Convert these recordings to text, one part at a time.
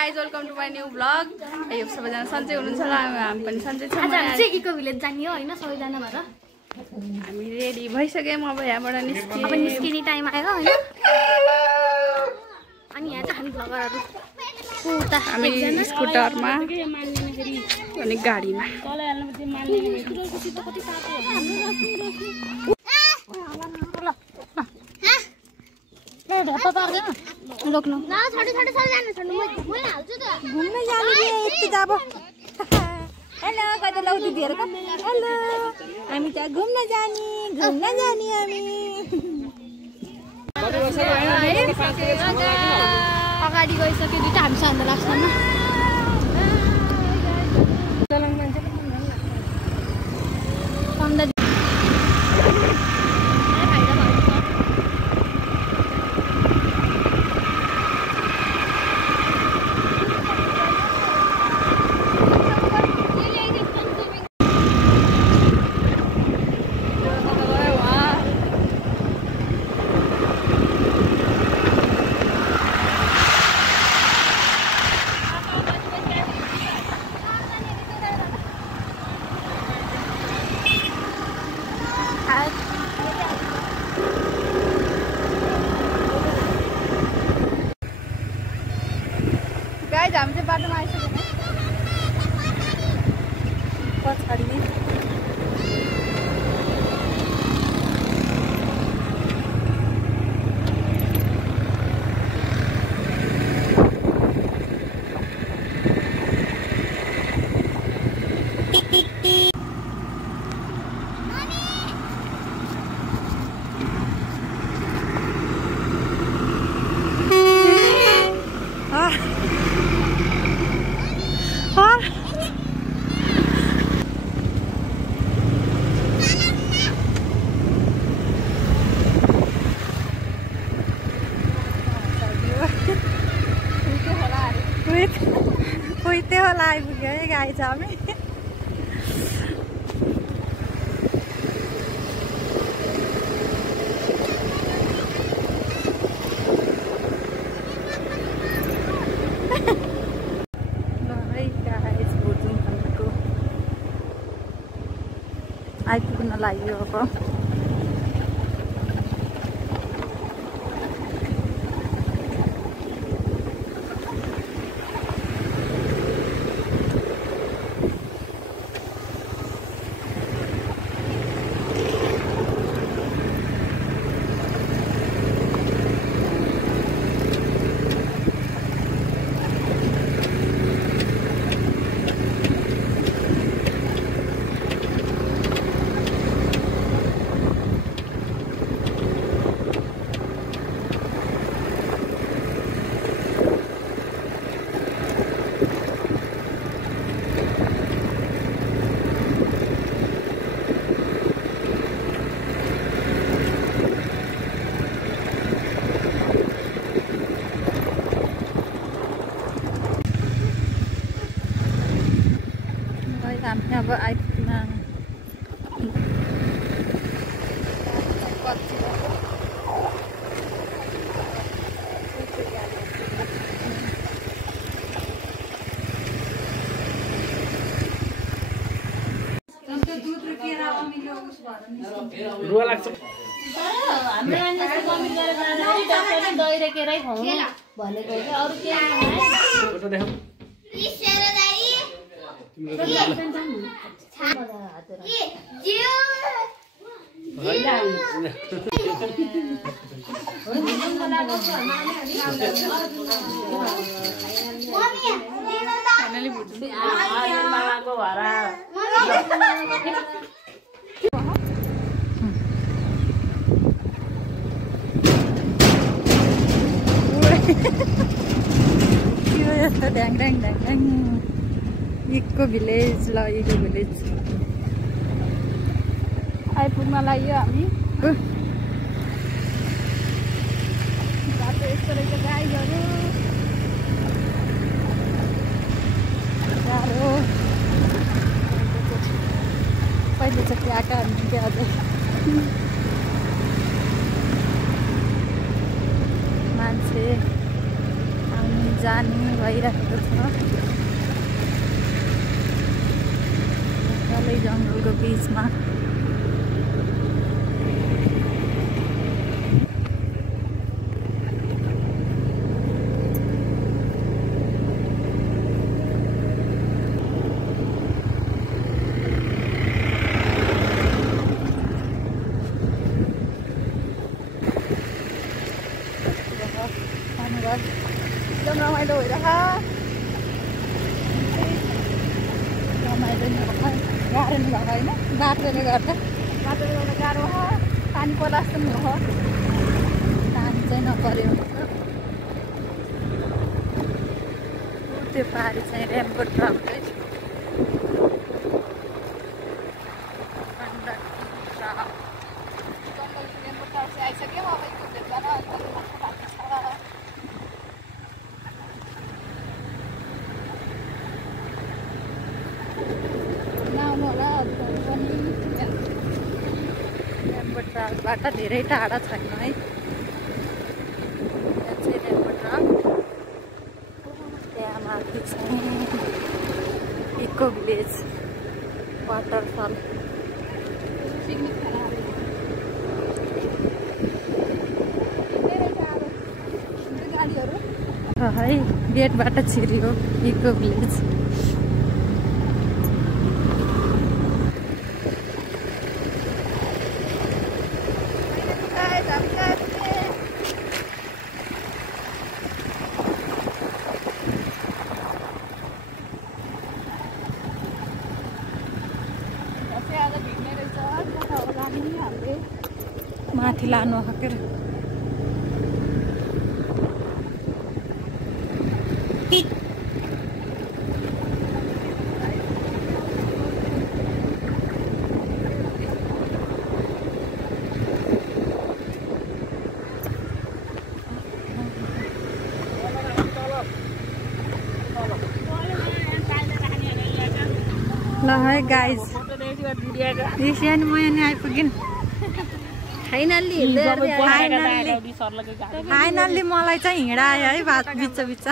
Guys welcome to my new vlog. यो सबैजना सन्चै हुनुहुन्छ होला, हामी पनि सन्चै छौँ। आज हामी चाहिँ इको भिलेज जाने हो हैन, सबैजना भएर हामी रेडी भइसक्यौँ। अब यहाँबाट निस्किने टाइम आयो हैन। अनि यहाँ चाहिँ हामी भ्लगरहरु उता हामी स्कुटरमा अनि गाडीमा रोक्नु ल छोडी छोडी छोडी जानु छोड्नु म हाल्छु त घुम्न जाने कि यति जाब हेलो कता लौ दिदीहरुको हेलो हामी त घुम्न जाने हामी अगाडि गइसक्यो दुईटा हामी सँग लास्टमा चलाङ मान्छे कम्दा गाइज हामी चाहिँ बाटोमा आइसक्यौँ। पछाडि नै उइते होला आइपुग्यो है गाई छ हामी। आइपुग्न लाग्यो अब। हामी अब आइपुग्न रुवा लाग्छ भनेको अरु के ड्याङ ड्याङ ड्याङ ड्याङ इको भिलेज ल इको भिलेज आइपुग्न लाग्यो हामी। बाटो यस्तो रहेछ गाईहरू गाह्रो पहिलोचोटि आएका हुनुहुन्थ्यो अझै मान्छे आउने जाने भइरहेको छ। डल्लै जङ्गलको बिचमा एकदम रमाइलो भइरहेछ। रमाइलो नि गाह्रो नि भएको होइन, बाटोले गर्दा गाह्रो भयो। पानी पर्ला जस्तो पनि भयो, पानी चाहिँ नपऱ्यो। त्यो पारी चाहिँ रेम्बो ट्राउट है। रेम्बो ट्राउट चाहिँ आइसक्यो। अब यो भेट्दैन बाँकी छ। नआउनु होला पनि रेम्बो ट्राउटबाट धेरै टाढा छैन है। यहाँ चाहिँ रेम्बो ट्राउट, त्यहाँ माथि चाहिँ इको भिलेज वाटरफल। है गेटबाट छिर्यो इको भिलेज। माथि लानु हकेर ल है गाइज, एसियन म यहाँ आइपुगिन्। फाइनल्ली मलाई चाहिँ हिँडायो है बिच बिच।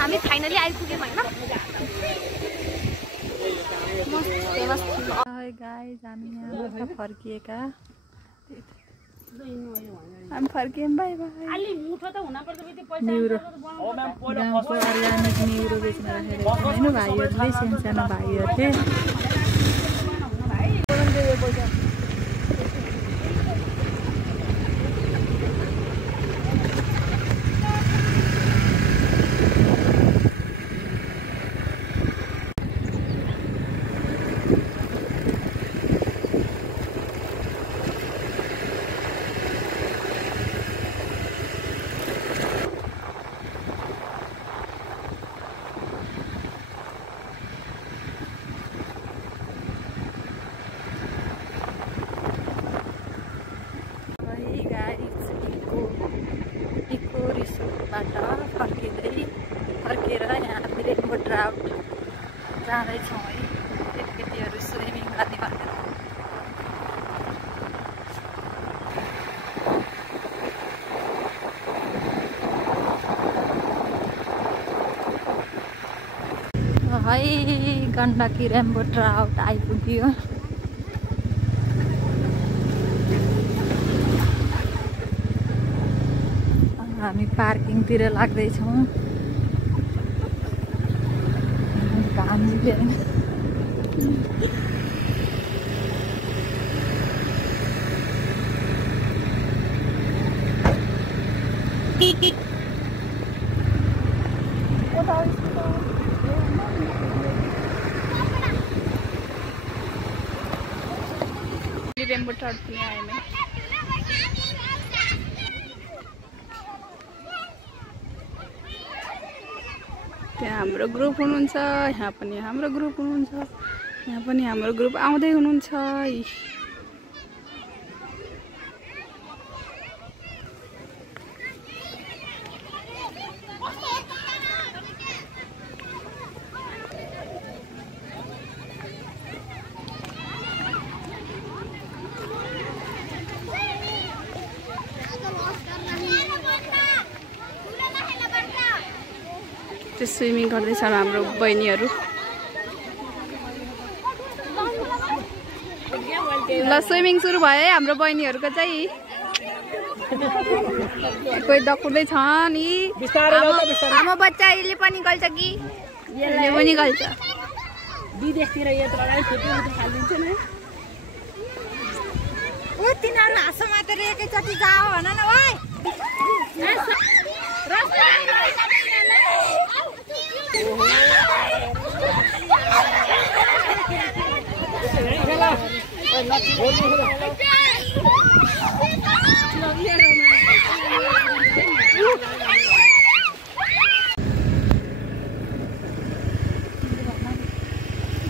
हामी फाइनली आइपुग्यौँ होइन। गाइज हामी यहाँ फर्किएका। हामी फर्कियौँ। By by. न्युरो गाउँको अर्ग्यानिक न्युरो बेच्न राखेको होइन भाइहरूले, सानो भाइहरूले। इको रिसोर्टबाट फर्केर यहाँ रेम्बो ट्राउट जाँदैछौँ है। केटीहरू स्विमिङ गर्ने भनेर। है गण्डकी रेम्बो ट्राउट आइपुग्यो। हामी पार्किङतिर लाग्दैछौँ। घामले रेम्बो ट्राउट पनि आएन। त्यहाँ हाम्रो ग्रुप हुनुहुन्छ, यहाँ पनि हाम्रो ग्रुप हुनुहुन्छ, यहाँ पनि हाम्रो ग्रुप आउँदै हुनुहुन्छ। त्यो स्विमिङ गर्दैछन् हाम्रो बहिनीहरू। ल स्विमिङ सुरु भयो है हाम्रो बहिनीहरूको चाहिँ। कोही दकुर्दै छ नि। आमा बच्चा यसले पनि गल्छ कि यसले पनि गल्छ। विदेशतिर यत्रो छुट्टी हालिदिन्छ नि। ओ तिनीहरू हाँसो मात्र एकैचोटि जाओ भन न भाइ।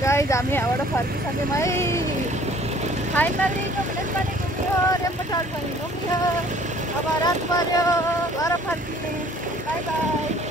गाइज हामी यहाँबाट फर्किसक्यौँ है। फाइनली घुम्न पनि घुम्यो, रेम्बोटार पनि घुम्यो। अब रात पर्यो, घर फर्किने। By by.